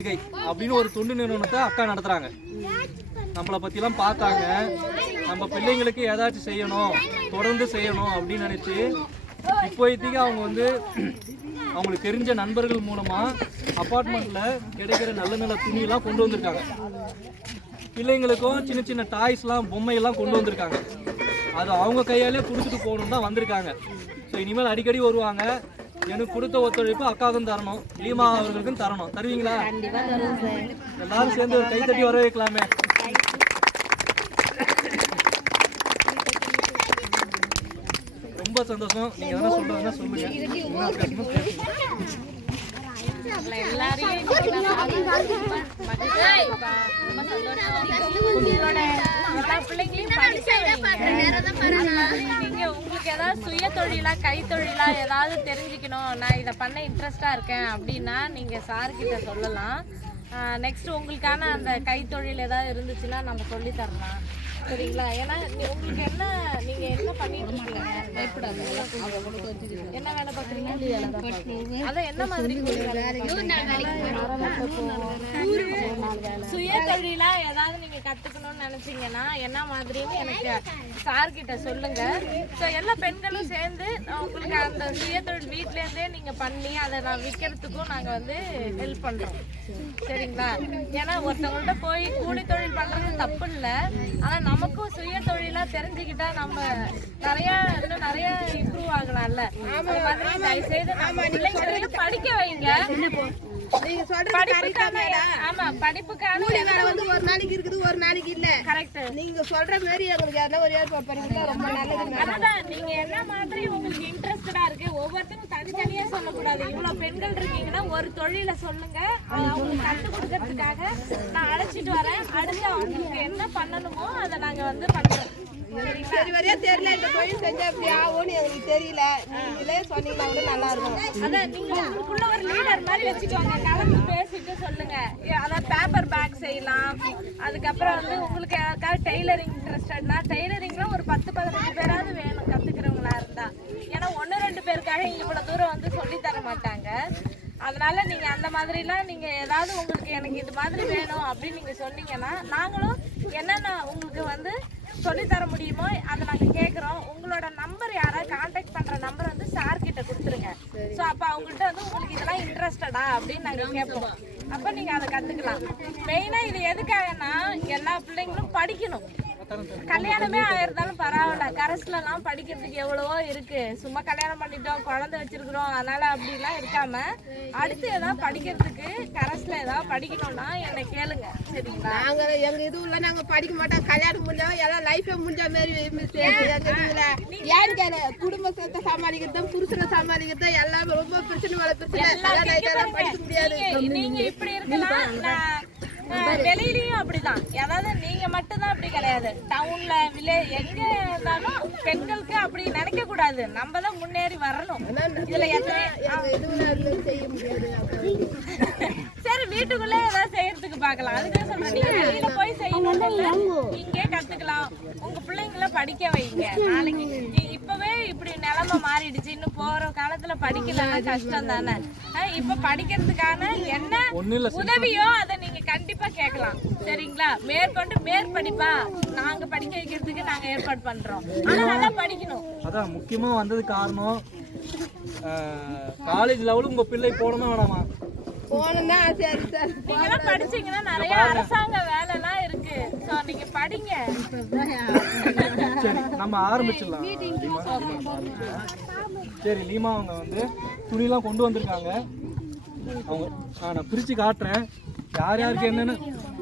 அப்படின்னு ஒரு தொண்டு நிறுவனத்தை அக்கா நடத்துறாங்க. நம்மளை பற்றிலாம் பார்த்தாங்க, நம்ம பிள்ளைங்களுக்கு ஏதாச்சும் செய்யணும், தொடர்ந்து செய்யணும் அப்படின்னு நினச்சி இப்போதைக்கு அவங்க அவங்களுக்கு தெரிஞ்ச நண்பர்கள் மூலமாக அப்பார்ட்மெண்ட்டில் கிடைக்கிற நல்ல நல்ல துணியெல்லாம் கொண்டு வந்திருக்காங்க. பிள்ளைங்களுக்கும் சின்ன சின்ன டாய்ஸ்லாம் பொம்மையெல்லாம் கொண்டு வந்திருக்காங்க. அது அவங்க கையாலே கொடுத்துட்டு போகணுன்னு தான் வந்திருக்காங்க. ஸோ இனிமேல் அடிக்கடி வருவாங்க. எனக்கு கொடுத்த ஒத்துழைப்பு அக்காவுக்கும் தரணும், லீமா அவர்களுக்கும் தரணும். தருவீங்களா? எல்லாரும் சேர்ந்து ஒரு கைத்தட்டி வர வைக்கலாமே. ரொம்ப சந்தோஷம். நீங்க என்ன சொல்றதுன்னா சொல்லுங்க. உங்களுக்கு ஏதாவது சுய தொழிலா கைத்தொழிலா ஏதாவது தெரிஞ்சுக்கணும், நான் இதை பண்ண இன்ட்ரெஸ்டா இருக்கேன் அப்படின்னா நீங்க சார்கிட்ட சொல்லலாம். நெக்ஸ்ட் உங்களுக்கான அந்த கைத்தொழில் ஏதாவது இருந்துச்சுன்னா நம்ம சொல்லி தரலாம். சரிங்களா? ஏன்னா உங்களுக்கு என்ன, நீங்க என்ன பண்ணிட்டு இருக்கீங்க? என்ன வேலை பார்க்குறீங்க? அதான் என்ன மாதிரி சுய தொழிலா ஏதாவது நீங்க கத்துக்கணும்னு நினைச்சீங்கன்னா என்ன மாதிரின்னு எனக்கு சார்கிட்ட சொல்லுங்க. ஸோ எல்லா பெண்களும் சேர்ந்து உங்களுக்கு அந்த சுய தொழில் வீட்ல இருந்தே நீங்க பண்ணி அதை நான் விற்கிறதுக்கும் நாங்க ஹெல்ப் பண்றோம். சரிங்களா? ஏன்னா ஒருத்தவங்கள்ட்ட போய் கூலி தொழில் பண்றது தப்பு இல்லை, ஆனா நமக்கும் சுய தொழிலா தெரிஞ்சுக்கிட்டா நம்ம இன்னும் நிறைய இம்ப்ரூவ் ஆகலாம்ல. அந்த மாதிரி தயவு செய்து நம்ம பிள்ளைங்களையும் படிக்க வைங்க. படிப்புக்கான ஒரு நாளைக்கு இருக்குது, ஒரு நாளைக்கு இல்ல. கரெக்ட். நீங்க சொல்ற மாதிரி எங்களுக்கு எல்லாம் ஒரு ஏற்பாடு பண்ணீங்கன்னா ரொம்ப நல்லது. அதான் நீங்க என்ன மாதிரி உங்களுக்கு இன்ட்ரெஸ்டடா இருக்கு, ஒவ்வொருத்தரும் தனித்தனியா சொல்லக்கூடாது. இவ்வளவு பெண்கள் இருக்கீங்கன்னா ஒரு தொழிலை சொல்லுங்க, அவங்களுக்கு கத்து கொடுக்கறதுக்காக நான் அழைச்சிட்டு வரேன். அடுத்து அவங்களுக்கு என்ன பண்ணணுமோ அதை நாங்க பண்றோம். சரி வரையா தெரியல, இந்த தொழில் செஞ்சா எப்படி ஆகும்னு எங்களுக்கு தெரியல. நீங்களே சொன்னீங்கன்னா நல்லா இருக்கும். அதான் நீங்க உங்களுக்குள்ள ஒரு லீடர் மாதிரி வச்சுக்கோங்க, கலந்து பேசிட்டு சொல்லுங்க. அதான் பேப்பர் பேக் செய்யலாம். அதுக்கப்புறம் உங்களுக்கு யாருக்காவது டெய்லரிங் இன்ட்ரெஸ்டட்னா டெய்லரிங்ல ஒரு 10-15 பேராவது வேணும் கத்துக்கிறவங்களா இருந்தா. ஏன்னா 1-2 பேருக்காக இவ்வளவு தூரம் சொல்லி தர மாட்டாங்க. அதனால நீங்க அந்த மாதிரிலாம் நீங்க ஏதாவது உங்களுக்கு எனக்கு இது மாதிரி வேணும் அப்படின்னு நீங்க சொன்னீங்கன்னா நாங்களும் என்னென்ன உங்களுக்கு சொல்லித்தர முடியுமோ அதை நாங்கள் கேட்குறோம். உங்களோட நம்பர் யாராவது கான்டாக்ட் பண்ணுற நம்பர் சார் கிட்ட கொடுத்துருங்க. ஸோ அப்போ அவங்கள்ட்ட உங்களுக்கு இதெல்லாம் இன்ட்ரெஸ்டடா அப்படின்னு நாங்கள் கேட்போம். அப்போ நீங்கள் அதை கற்றுக்கலாம். மெயினாக இது எதுக்காகனா எல்லா பிள்ளைங்களும் படிக்கணும். கல்யாணமே ஆயிருந்தாலும் பரவாயில்ல, கரஸ்லாம் படிக்கிறதுக்கு எவ்வளவோ இருக்கு. சும்மா கல்யாணம் பண்ணிட்டோம், குழந்தை வச்சிருக்கிறோம், அதனால அப்படிலாம் இருக்காம அடுத்து ஏதாவது படிக்கிறதுக்கு கரஸ்ல ஏதாவது படிக்கணும்னா என்னை கேளுங்க. சரிங்களா? நாங்க எங்க இதுல நாங்க படிக்க மாட்டோம். கல்யாணம் முடிஞ்சா எல்லாம் லைஃபே முடிஞ்ச மாதிரி ஏன்னு கேள, குடும்பத்தை சமாளிக்கிறது, புருஷனை சமாளிக்கிறது எல்லாம் ரொம்ப பிரச்சனை மேல பிரச்சனை. படிக்க முடியாது. நீங்க இப்படி இருக்கலாம், வெளியிலயும் அப்படிதான். அதாவது நீங்க மட்டும்தான் அப்படி கிடையாது. டவுன்ல எங்க இருந்தாலும் பெண்களுக்கு அப்படி நினைக்க கூடாது. நம்ம தான் முன்னேறி வரணும். இதுல சரி, வீட்டுக்குள்ளே ஏதாவது செய்யறதுக்கு பாக்கலாம். அதுக்கு சொல்றேன், நீங்க வெளியில போய் செய்யணும், இங்கே கத்துக்கலாம். உங்க பிள்ளைங்களை படிக்க வைங்க. நாளைக்கு இப்பவே இப்படி நிலைமை மாறிடுச்சு, இன்னும் போற காலத்துல படிக்கலன்னா கஷ்டம் தானே. இப்ப படிக்கிறதுக்கான என்ன உதவியோ அதை நீங்க கண்டிப்பா கேட்கலாம். சரிங்களா? மேற்படிப்பா நாங்க படிக்க வைக்கிறதுக்கு நாங்க ஏற்பாடு பண்றோம். ஆனா நல்லா படிக்கணும். அதான் முக்கியமா வந்தது காரணம். காலேஜ் லெவலுக்கு உங்க பிள்ளை போகணுமா வேணாமா? போனா சரி சார், நீங்க படிச்சீங்கன்னா நிறைய அரசாங்க வேலை எல்லாம் இருக்கு. சோ நீங்க படிங்க. சரி, நம்ம ஆரம்பிச்சிடலாம். சரி, லீமா அவங்க துணிலாம் கொண்டு வந்திருக்காங்க. அவங்க நான் பிரிச்சு காட்டுறேன் யார் யாருக்கு என்னன்னு.